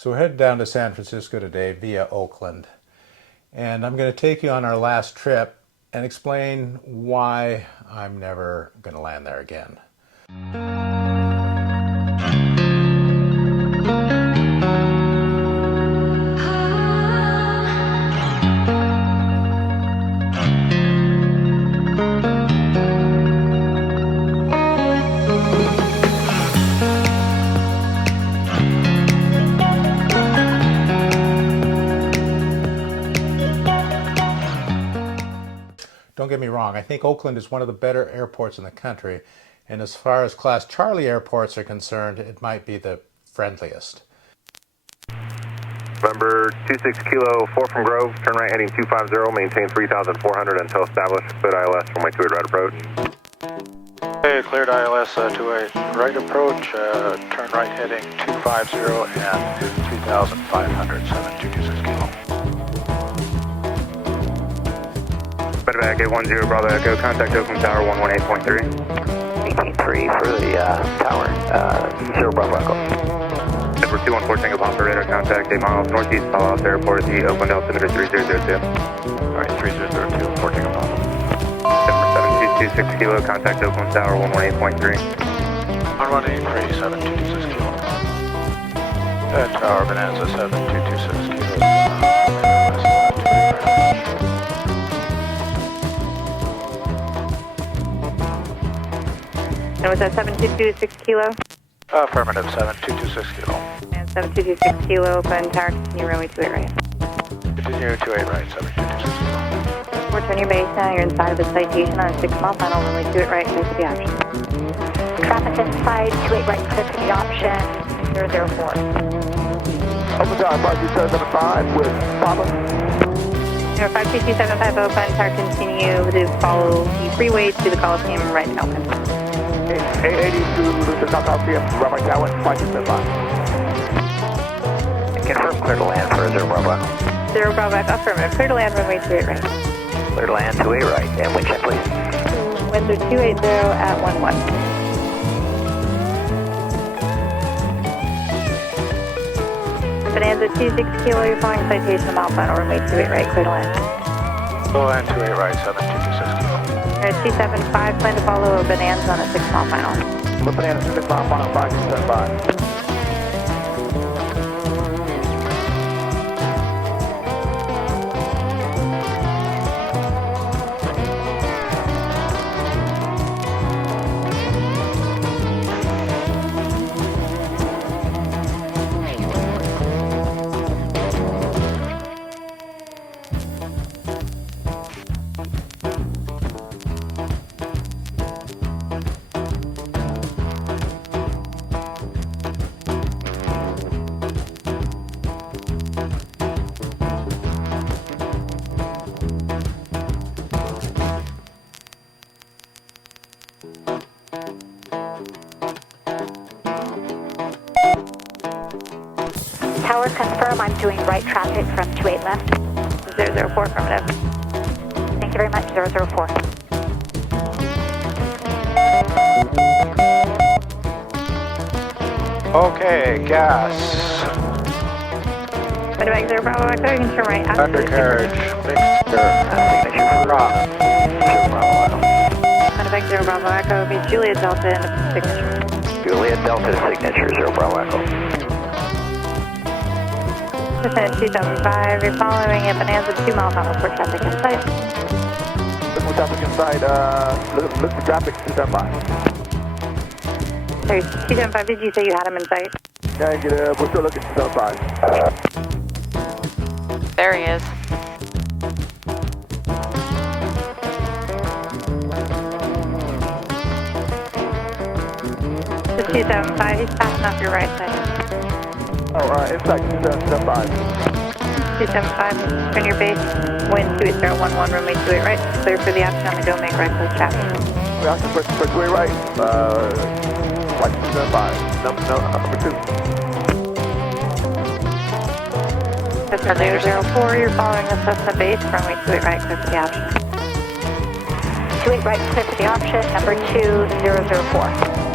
So we're headed down to San Francisco today via Oakland. And I'm going to take you on our last trip and explain why I'm never going to land there again. Don't get me wrong, I think Oakland is one of the better airports in the country, and as far as Class Charlie airports are concerned, it might be the friendliest. November 26 Kilo 4 from Grove, turn right heading 250, maintain 3,400 until established, cleared ILS from my 28 right approach. Okay, cleared ILS 28 right approach, turn right heading 250 and 3,500, 7226 Kilo. Medevac 810 Bravo Echo, contact Oakland Tower 118.3. 18.3 for the tower, 0 Bravo Echo. Edward 214 Tango Papa, radar contact 8 miles northeast Palo Alto Airport, the Oakland altimeter 3002. Alright, 3002, 4 Tango Papa. Denver 7226 Kilo, contact Oakland Tower 118.3. 118.3, 7226 Kilo. Tower Bonanza 7226 Kilo. And was that 7226 Kilo? Affirmative, 7226 Kilo. And 7226 Kilo, open tower, continue runway 28 right. Continue 28 right, 7226 Kilo. Return your base now, you're inside of the citation on a 6-mile final, runway 28 right, clear for the option. Traffic inside, 28 right, clear for the option, 004. Open tower 52775 with Papa. 52275 open, tower continue to follow the freeway to the Coliseum right in Oakland. 880 to the Coliseum, runway tower 525. Confirm clear to land for 0 Bravo Echo. 0 Bravo Echo, affirmative. Clear to land, runway 28 right. Clear to land 28 right, and wind check please. Winds are 280 at 11. Bonanza 26 Kilo, you're following citation of mile final, runway 28 right, clear to land. Go land 28 right, 7226 Kilo. You're at 275, plan to follow a Bonanza on a 6-mile final. Banana 6-mile final 575. Tower confirm, I'm doing right traffic from 28 left. 004, affirmative. Thank you very much, 004. Okay, gas. Medevac 0 Bravo Echo, you can turn right. Undercarriage, mixture, signature prop. 0 Bravo Echo. Medevac 0 Bravo Echo, be Juliet Delta and the signature. Juliet Delta signature, 0 Bravo Echo. Descent 275, you're following a Bonanza 2-mile final for traffic in sight. Look for traffic inside, look for traffic 275. Sorry, 275, did you say you had him in sight? Yeah, we're still looking at 275. There he is. The 275, he's passing off your right side. Inside 275. 275, turn your base, wind 2011, runway 28 right, clear for the option on the go, make right close traffic. We have to push 28 right, like 275, number 2. Cessna 004, you're following the Cessna base, runway 28 right, clear for the option. 28 right, clear for the option, number 2004.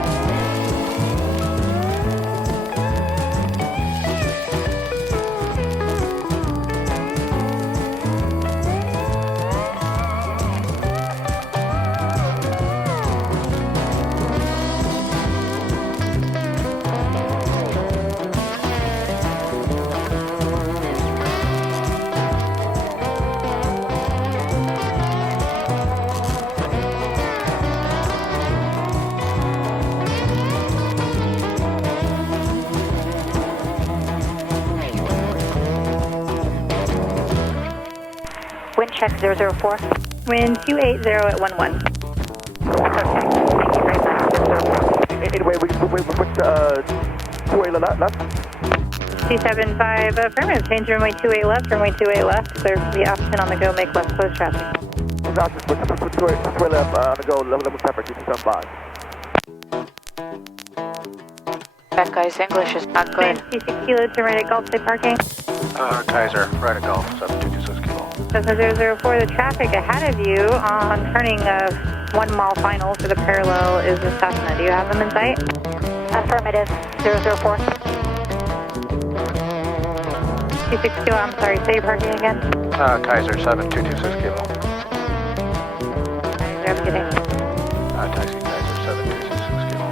wind check 004. Wind 280 at 11. Okay, thank you very much. 004. Anyway, what's 2 left? 275 affirmative. Change runway 28 left, runway 28 left. Clear for the option on the go, make left close traffic. What's options? What's 2 left on the go, level traffic, 275. That guy's English is not good. 26 kilo, turn right at Gulf State parking. Kaiser, right at Gulf, 7226 kilo. Cessna 004, the traffic ahead of you on turning of 1 mile final for the parallel is the Cessna. Do you have them in sight? Affirmative 004. 26 kilo, I'm sorry, say your parking again. Kaiser, 7226 kilo. Have a good day. Taxi Kaiser, 7226 kilo.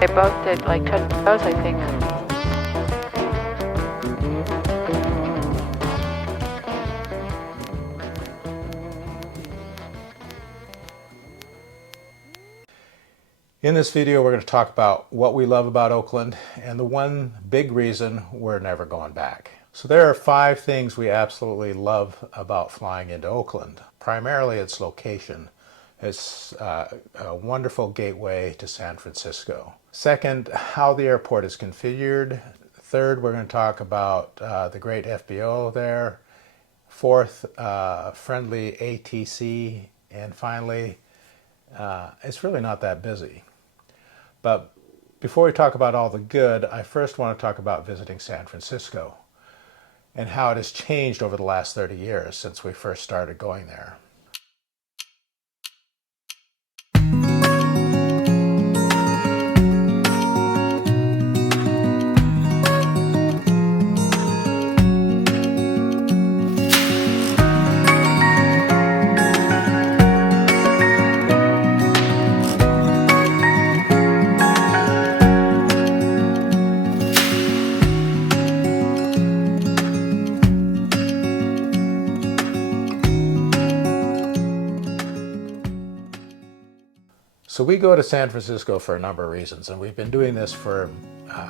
They both did like touch toes, I think. In this video, we're going to talk about what we love about Oakland and the one big reason we're never going back. So there are 5 things we absolutely love about flying into Oakland. Primarily its location. It's a wonderful gateway to San Francisco. Second, how the airport is configured. Third, we're going to talk about the great FBO there. Fourth, friendly ATC. And finally, it's really not that busy. But before we talk about all the good, I first want to talk about visiting San Francisco and how it has changed over the last 30 years since we first started going there. So we go to San Francisco for a number of reasons, and we've been doing this for,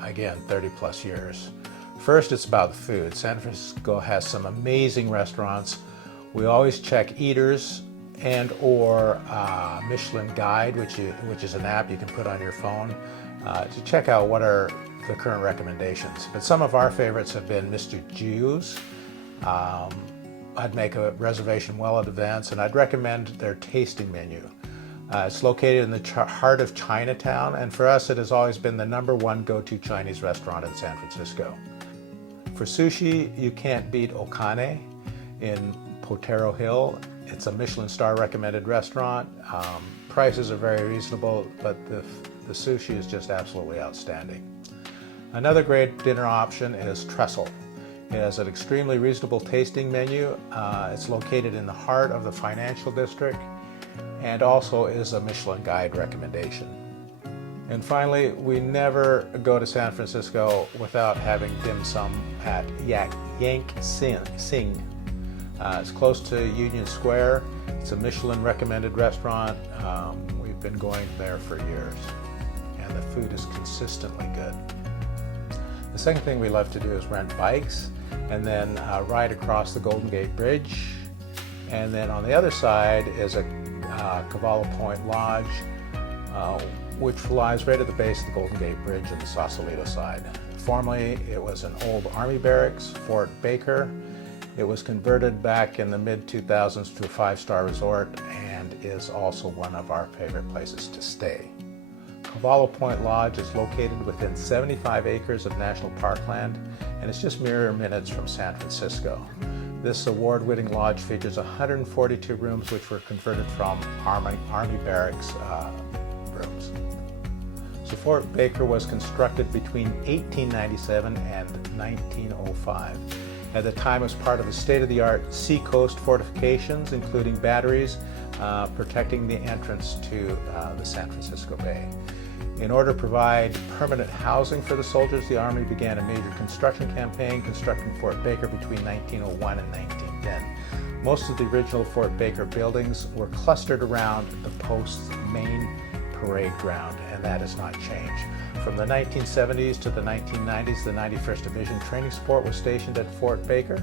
again, 30 plus years. First, it's about the food. San Francisco has some amazing restaurants. We always check Eaters and or Michelin Guide, which is an app you can put on your phone to check out what are the current recommendations. But some of our favorites have been Mr. Jew's. I'd make a reservation well in advance, and I'd recommend their tasting menu. It's located in the heart of Chinatown, and for us it has always been the #1 go-to Chinese restaurant in San Francisco. For sushi, you can't beat Okane in Potero Hill. It's a Michelin star recommended restaurant. Prices are very reasonable, but the sushi is just absolutely outstanding. Another great dinner option is Trestle. It has an extremely reasonable tasting menu. It's located in the heart of the financial district, and also is a Michelin Guide recommendation. And finally, we never go to San Francisco without having dim sum at Yank Sing. It's close to Union Square. It's a Michelin recommended restaurant. We've been going there for years, and the food is consistently good. The second thing we love to do is rent bikes and then ride across the Golden Gate Bridge. And then on the other side is a Cavallo Point Lodge, which lies right at the base of the Golden Gate Bridge on the Sausalito side. Formerly, it was an old Army barracks, Fort Baker. It was converted back in the mid-2000s to a 5-star resort and is also one of our favorite places to stay. Cavallo Point Lodge is located within 75 acres of national parkland, and it's just mere minutes from San Francisco. This award-winning lodge features 142 rooms which were converted from Army barracks rooms. So Fort Baker was constructed between 1897 and 1905. At the time, it was part of the state-of-the-art seacoast fortifications, including batteries, protecting the entrance to the San Francisco Bay. In order to provide permanent housing for the soldiers, the Army began a major construction campaign constructing Fort Baker between 1901 and 1910. Most of the original Fort Baker buildings were clustered around the post's main parade ground, and that has not changed. From the 1970s to the 1990s, the 91st Division Training Support was stationed at Fort Baker.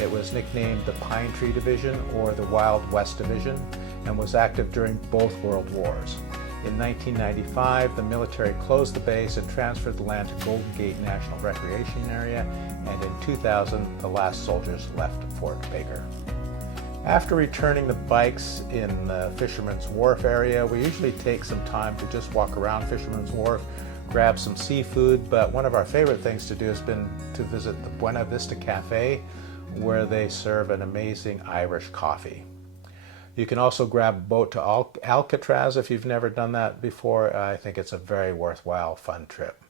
It was nicknamed the Pine Tree Division or the Wild West Division and was active during both World Wars. In 1995, the military closed the base and transferred the land to Golden Gate National Recreation Area, and in 2000, the last soldiers left Fort Baker. After returning the bikes in the Fisherman's Wharf area, we usually take some time to just walk around Fisherman's Wharf, grab some seafood, but one of our favorite things to do has been to visit the Buena Vista Cafe, where they serve an amazing Irish coffee. You can also grab a boat to Alcatraz if you've never done that before. I think it's a very worthwhile, fun trip.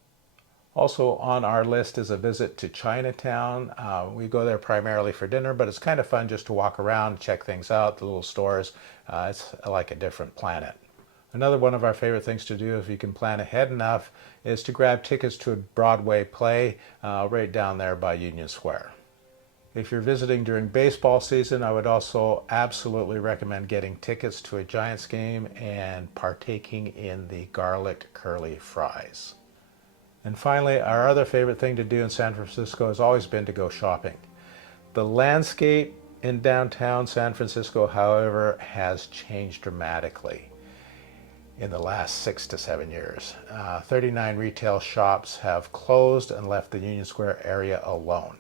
Also on our list is a visit to Chinatown. We go there primarily for dinner, but it's kind of fun just to walk around, check things out, the little stores. It's like a different planet. Another one of our favorite things to do, if you can plan ahead enough, is to grab tickets to a Broadway play right down there by Union Square. If you're visiting during baseball season, I would also absolutely recommend getting tickets to a Giants game and partaking in the garlic curly fries. And finally, our other favorite thing to do in San Francisco has always been to go shopping. The landscape in downtown San Francisco, however, has changed dramatically in the last 6 to 7 years. 39 retail shops have closed and left the Union Square area alone.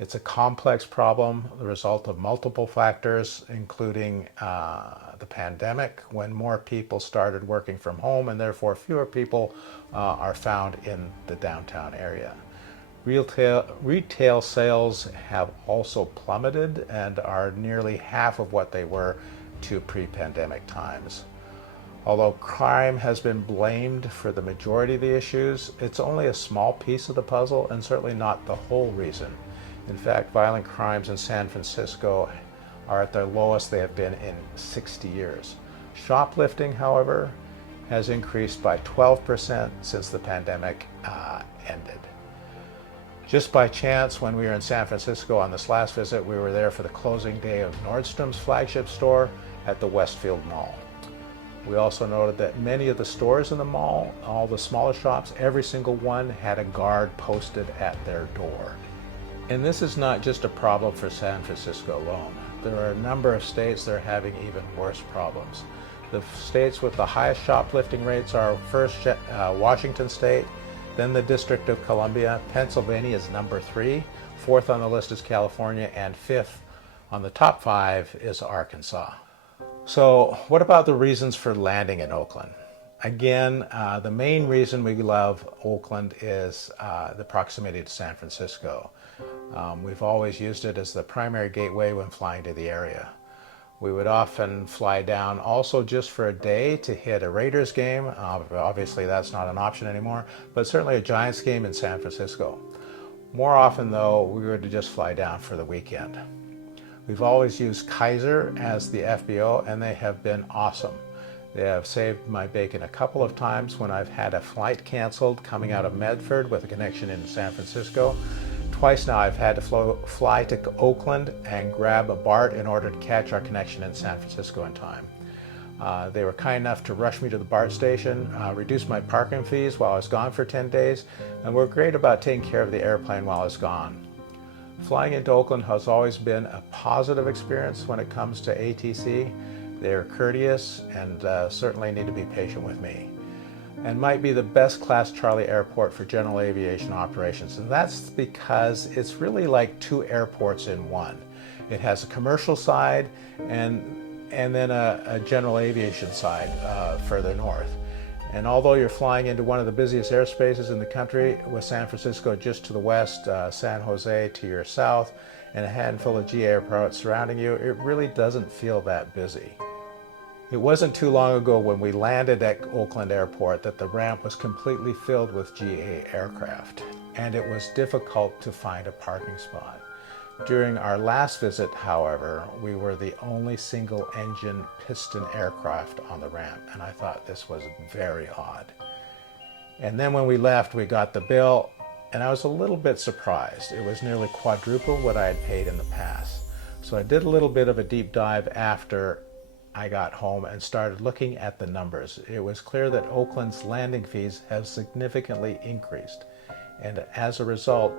It's a complex problem, the result of multiple factors, including the pandemic, when more people started working from home and therefore fewer people are found in the downtown area. Retail sales have also plummeted and are nearly half of what they were to pre-pandemic times. Although crime has been blamed for the majority of the issues, it's only a small piece of the puzzle and certainly not the whole reason. In fact, violent crimes in San Francisco are at their lowest they have been in 60 years. Shoplifting, however, has increased by 12% since the pandemic ended. Just by chance, when we were in San Francisco on this last visit, we were there for the closing day of Nordstrom's flagship store at the Westfield Mall. We also noted that many of the stores in the mall, all the smaller shops, every single one had a guard posted at their door. And this is not just a problem for San Francisco alone. There are a number of states that are having even worse problems. The states with the highest shoplifting rates are first Washington State, then the District of Columbia. Pennsylvania is number 3, 4th on the list is California, and 5th on the top 5 is Arkansas. So what about the reasons for landing in Oakland? Again, the main reason we love Oakland is the proximity to San Francisco. We've always used it as the primary gateway when flying to the area. We would often fly down also just for a day to hit a Raiders game. Obviously that's not an option anymore, but certainly a Giants game in San Francisco. More often though, we would just fly down for the weekend. We've always used Kaiser as the FBO and they have been awesome. They have saved my bacon a couple of times when I've had a flight canceled coming out of Medford with a connection in San Francisco. Twice now I've had to fly to Oakland and grab a BART in order to catch our connection in San Francisco in time. They were kind enough to rush me to the BART station, reduce my parking fees while I was gone for 10 days, and were great about taking care of the airplane while I was gone. Flying into Oakland has always been a positive experience when it comes to ATC. They're courteous and certainly need to be patient with me. And might be the best class Charlie airport for general aviation operations. And that's because it's really like 2 airports in one. It has a commercial side and then a general aviation side further north. And although you're flying into one of the busiest airspaces in the country, with San Francisco just to the west, San Jose to your south, and a handful of GA airports surrounding you, it really doesn't feel that busy. It wasn't too long ago when we landed at Oakland Airport that the ramp was completely filled with GA aircraft, and it was difficult to find a parking spot. During our last visit, however, we were the only single-engine piston aircraft on the ramp, and I thought this was very odd. And then when we left, we got the bill, and I was a little bit surprised. It was nearly quadruple what I had paid in the past. So I did a little bit of a deep dive after I got home and started looking at the numbers. It was clear that Oakland's landing fees have significantly increased, and as a result,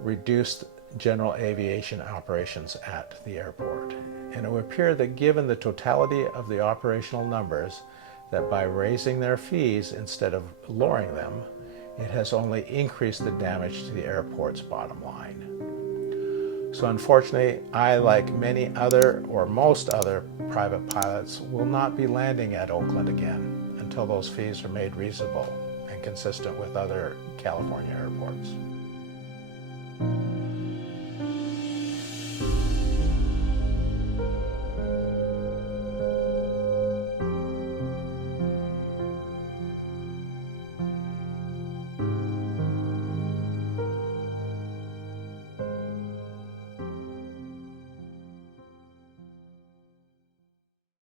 reduced general aviation operations at the airport. And it would appear that given the totality of the operational numbers, that by raising their fees instead of lowering them, it has only increased the damage to the airport's bottom line. So unfortunately, I, like many other or most other private pilots, will not be landing at Oakland again until those fees are made reasonable and consistent with other California airports.